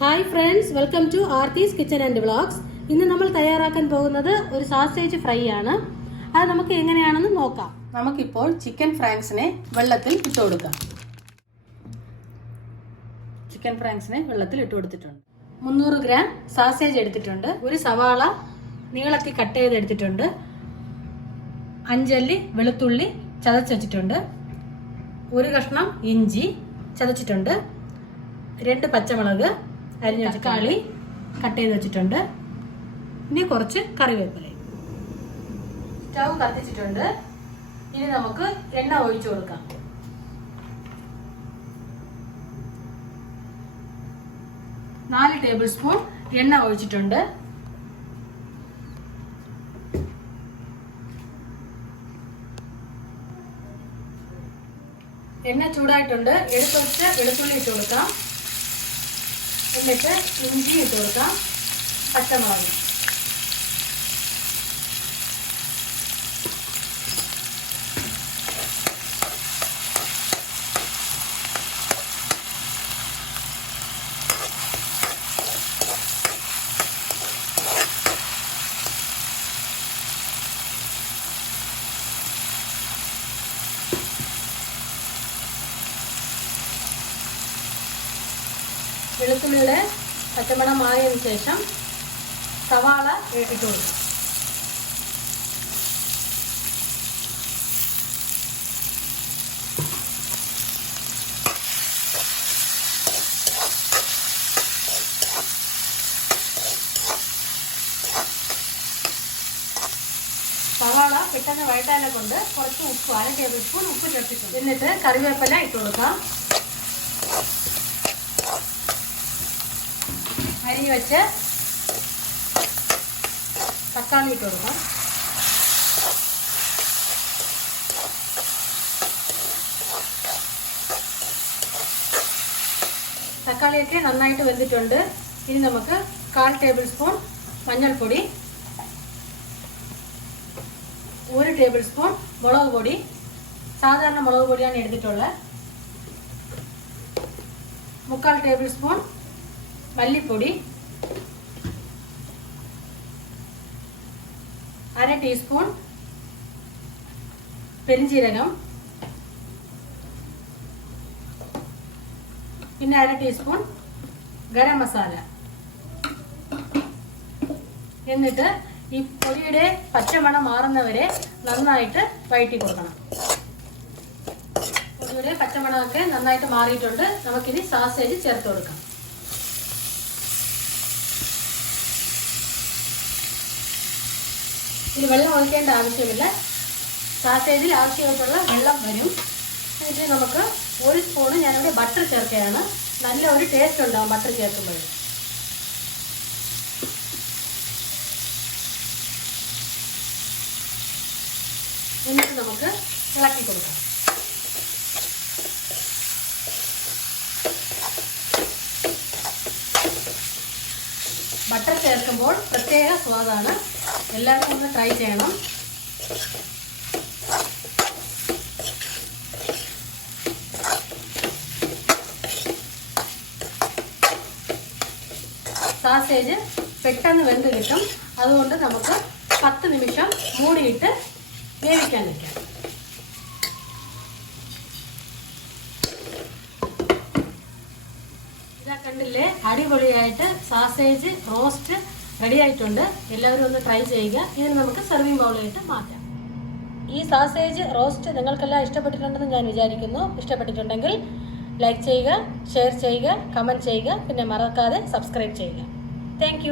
Hi friends, welcome to Aarthi's kitchen and vlogs. ഇന്ന് നമ്മൾ തയ്യാറാക്കാൻ പോകുന്നത് ഒരു സാസേജ് ഫ്രൈ ആണ്. അത് നമുക്ക് എങ്ങനെയാണെന്ന് നോക്കാം. നമുക്കിപ്പോൾ ചിക്കൻ ഫ്രാങ്ക്സിനെ വെള്ളത്തിൽ ഇട്ട് കൊടുക്കാം. ചിക്കൻ ഫ്രാങ്ക്സിനെ വെള്ളത്തിൽ ഇട്ട് കൊടുത്തിട്ടുണ്ട്. 300 ഗ്രാം സാസേജ് എടുത്തിട്ടുണ്ട്. ഒരു സവാള നീളത്തിൽ കട്ട് ചെയ്തെടുത്തിട്ടുണ്ട്. 5 അല്ലി വെളുത്തുള്ളി ചതച്ച് വെച്ചിട്ടുണ്ട്. ഒരു കഷ്ണം ഇഞ്ചി ചതച്ചിട്ടുണ്ട്. 2 പച്ചമുളക് അരിഞ്ഞ തക്കാളി കട്ട് ചെയ്ത് വെച്ചിട്ടുണ്ട്. ഇനി കുറച്ച് കറിവേപ്പില. സ്റ്റൗ കത്തിച്ചിട്ടുണ്ട്. ഇനി നമുക്ക് എണ്ണ ഒഴിച്ചു കൊടുക്കാം. നാല് ടേബിൾ സ്പൂൺ എണ്ണ ഒഴിച്ചിട്ടുണ്ട്. എണ്ണ ചൂടായിട്ടുണ്ട്. എടുത്ത് വെച്ച് വെളുത്തുള്ളി ഇട്ട് കൊടുക്കാം. എന്നിട്ട് ഇഞ്ചി ഇട്ട് കൊടുക്കാം. പച്ചമുളക്. വെളുത്തുള്ളിയുടെ പച്ചമണം മാറിയതിനു ശേഷം സവാള ഇട്ട് കൊടുക്കും. സവാള പെട്ടെന്ന് വഴറ്റാനെ കൊണ്ട് കുറച്ച് ഉപ്പ്, 1 ടേബിൾ സ്പൂൺ ഉപ്പ് ചേർത്തിട്ടുണ്ട്. എന്നിട്ട് കറിവേപ്പില ഇട്ട് കൊടുക്കാം. അരിഞ്ഞ് വെച്ച് തക്കാളി ഇട്ട് കൊടുക്കാം. തക്കാളിയൊക്കെ നന്നായിട്ട് വെന്തിട്ടുണ്ട്. ഇനി നമുക്ക് 1/4 ടേബിൾ സ്പൂൺ മഞ്ഞൾപ്പൊടി, 1 ടേബിൾ സ്പൂൺ മുളക് പൊടി, സാധാരണ മുളക് പൊടിയാണ് എടുത്തിട്ടുള്ളത്. 3/4 ടേബിൾ സ്പൂൺ മല്ലിപ്പൊടി, 1/2 ടീസ്പൂൺ പെരിഞ്ജീരകം, പിന്നെ 1/2 ടീസ്പൂൺ ഗരം മസാല. എന്നിട്ട് ഈ പൊടിയുടെ പച്ചമണം മാറുന്നവരെ നന്നായിട്ട് വഴറ്റി കൊടുക്കണം. പൊടിയുടെ പച്ചമണമൊക്കെ നന്നായിട്ട് മാറിയിട്ടുണ്ട്. നമുക്കിനി സാസേജ് ചേർത്ത് കൊടുക്കാം. ഇനി വെള്ളം ഒഴിക്കേണ്ട ആവശ്യമില്ല. സാസേജിൽ ആവശ്യമായിട്ടുള്ള വെള്ളം വരും. എന്നിട്ട് നമുക്ക് 1 സ്പൂണ് ഞാനിവിടെ ബട്ടർ ചേർക്കുകയാണ്. നല്ല ഒരു ടേസ്റ്റ് ഉണ്ടാവും ബട്ടർ ചേർക്കുമ്പോൾ. എന്നിട്ട് നമുക്ക് ഇളക്കി കൊടുക്കാം. ബട്ടർ ചേർക്കുമ്പോൾ പ്രത്യേക സ്വാദാണ്. എല്ലാവർക്കും ഒന്ന് ട്രൈ ചെയ്യണം. സാസേജ് പെട്ടെന്ന് വെന്ത് കിട്ടും. അതുകൊണ്ട് നമുക്ക് 10 നിമിഷം മൂടിയിട്ട് വേവിക്കാൻ വെക്കാം. ഇതാ കണ്ടില്ലേ, അടിപൊളിയായിട്ട് സാസേജ് റോസ്റ്റ് റെഡി ആയിട്ടുണ്ട്. എല്ലാവരും ഒന്ന് ട്രൈ ചെയ്യുക. ഇതിന് നമുക്ക് സെർവിങ് ബൗളിലിട്ട് മാറ്റാം. ഈ സാസേജ് റോസ്റ്റ് നിങ്ങൾക്കെല്ലാം ഇഷ്ടപ്പെട്ടിട്ടുണ്ടെന്ന് ഞാൻ വിചാരിക്കുന്നു. ഇഷ്ടപ്പെട്ടിട്ടുണ്ടെങ്കിൽ ലൈക്ക് ചെയ്യുക, ഷെയർ ചെയ്യുക, കമൻറ്റ് ചെയ്യുക. പിന്നെ മറക്കാതെ സബ്സ്ക്രൈബ് ചെയ്യുക. താങ്ക്